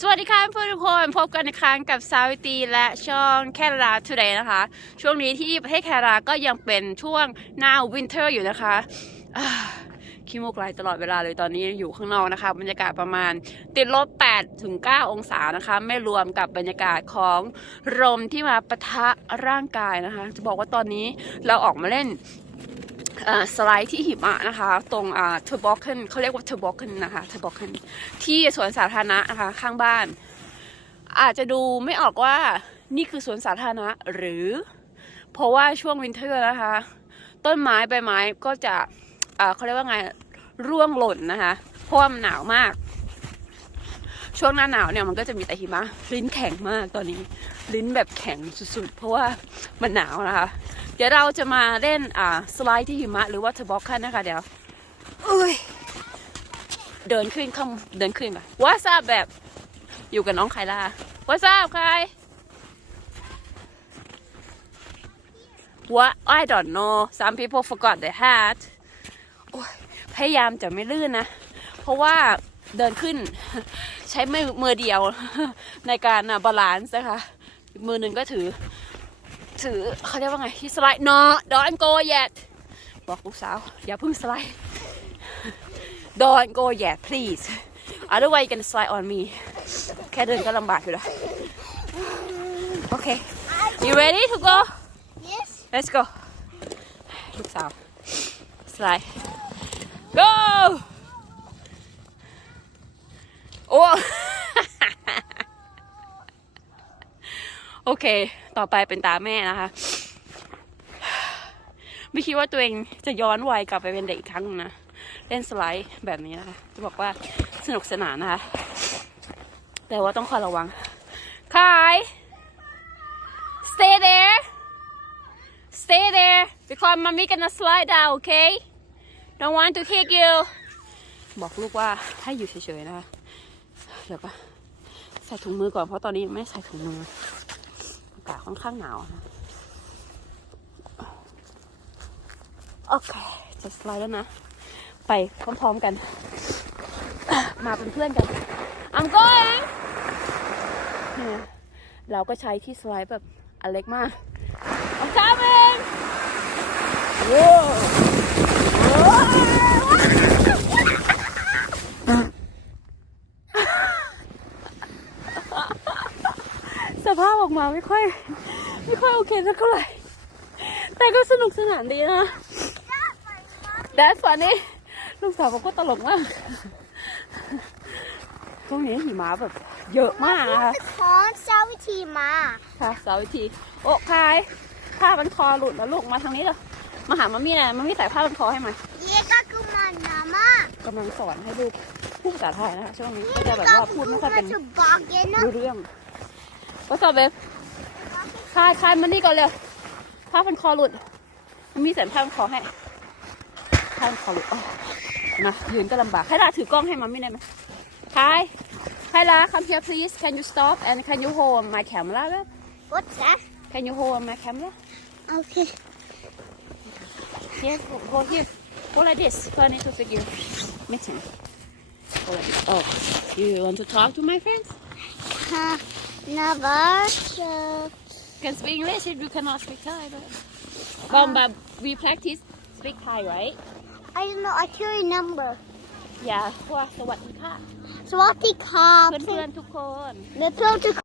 สวัสดีค่ะเพื่อนทุกคนพบกันอีกครั้งกับซาวิตีและช่องแคนาดาทูเดย์นะคะ ช่วงนี้ที่ประเทศแคนาดาก็ยังเป็นช่วงหน้าวินเทอร์อยู่นะคะขี้มูกไหลตลอดเวลาเลยตอนนี้อยู่ข้างนอกนะคะ บรรยากาศประมาณ ติดลบ8ถึง9องศานะคะ ไม่รวมกับบรรยากาศของลมที่มาปะทะร่างกายนะคะ จะบอกว่าตอนนี้เราออกมาเล่น สไลด์ที่หิมะนะคะ ตรงอ่าเทอร์บอกเคนเขาเรียกว่าเทอร์บอกเคนนะคะเทอร์บอกเคนที่สวนสาธารณะนะคะ ข้างบ้าน อาจจะดูไม่ออกว่านี่คือสวนสาธารณะหรือ เพราะว่าช่วงวินเทอร์นะคะ ต้นไม้ใบไม้ก็จะเขาเรียกว่าไงร่วงหล่นนะคะ เพราะว่ามันหนาวมาก ช่วงหน้าหนาวเนี่ยมันก็จะมีแต่หิมะลิ้นแข็งมากตอนนี้ ลิ้นแบบแข็งสุดๆ เพราะว่ามันหนาวนะคะ เดี๋ยวเราจะมาเล่นอ่าสไลด์ที่หิมะหรือว่าเทอร์บอกคันนะคะเดี๋ยวเอ้ยเดินขึ้นข้างเดินขึ้นแบบว่าทราบแบบอยู่กับน้องไคล่าว่าทราบใคร What I don't know some people forgot their hat โอ๊ยพยายามจะไม่ลื่นนะ เพราะว่า เดินขึ้น ใช้มือมือเดียวในการบาลานซ์นะคะอีกมือหนึ่งก็ถือ ถือเขาเรียกว่าไงที่สไลด์ no don't go yet บอกลูกสาว อย่าเพิ่งสไลด์ don't go yet please otherwise you can slide on me แค่เดินก็ลำบากอยู่แล้วโอเค you ready to go Yes. let's go ลูกสาวสไลด์ go โอ้โอเค ต่อไปเป็นตาแม่นะคะ ไม่คิดว่าตัวเองจะย้อนวัยกลับไปเป็นเด็กอีกครั้งหนึ่งนะ เล่นสไลด์แบบนี้นะคะ จะบอกว่าสนุกสนานนะคะ แต่ว่าต้องคอยระวังคาย stay there stay there because mommy gonna slide down okay don't want to kick you บอกลูกว่าให้อยู่เฉยๆนะคะียวก็ใส่ถุงมือก่อนเพราะตอนนี้ไม่ใส่ถุงมืออากาศค่อนข้างหนาวนะโอเคจะสไลด์แล้วนะ ไปพร้อมๆกัน มาเป็นเพื่อนกัน I'm going เนี่ยเราก็ใช้ที่สไลด์แบบอันเล็กมาก I'm coming โว้ส ภาพออกมาไม่ค่อย ไม่ค่อยโอเคสักเท่าไหร่ แต่ก็สนุกสนานดีนะ That's funny ลูกสาวผมก็ตลกมากช่วงนี้หิมะแบบ เยอะมากนะคะของเจ้าวิธีมา ค่ะสาววิธี โอ้คายผ้าพันคอหลุดแล้วลูกมาทางนี้เลยมาหามามี่นะมามี่ใส่ผ้าพันคอให้มาเยก็คือมันนะมากำลังสอนให้ลูกพูดภาษาไทยนะคะช่วงนี้ก็จะแบบว่าพูดไม่ค่อยเป็นจะบอกเกนนะรู้เรื่อง ว่าสอบเบบคายคายมานี่ก่อนเร็วผ้าพันคอหลุดมามี่ใส่ผ้าพันคอให้ผ้าพันคอหลุดอ๋อนะยืนก็ลำบากให้ลาถือกล้องให้มามี่ได้ไหมคายคายลา come here please can you stop and can you hold my camera What's that can you hold my camera Okay Yes, go, go here. Go like this. Turn into figure. Missing. Go like this. Oh, you want to talk to my friends? uh, Never Navajo. Can speak English you cannot speak Thai. But... Uh, Bomba, um, we practice speak Thai, right? I don't know. I can't remember. Yeah. สวัสดีค่ะ สวัสดีค่ะ เพื่อนๆทุกคน เพื่อนๆทุก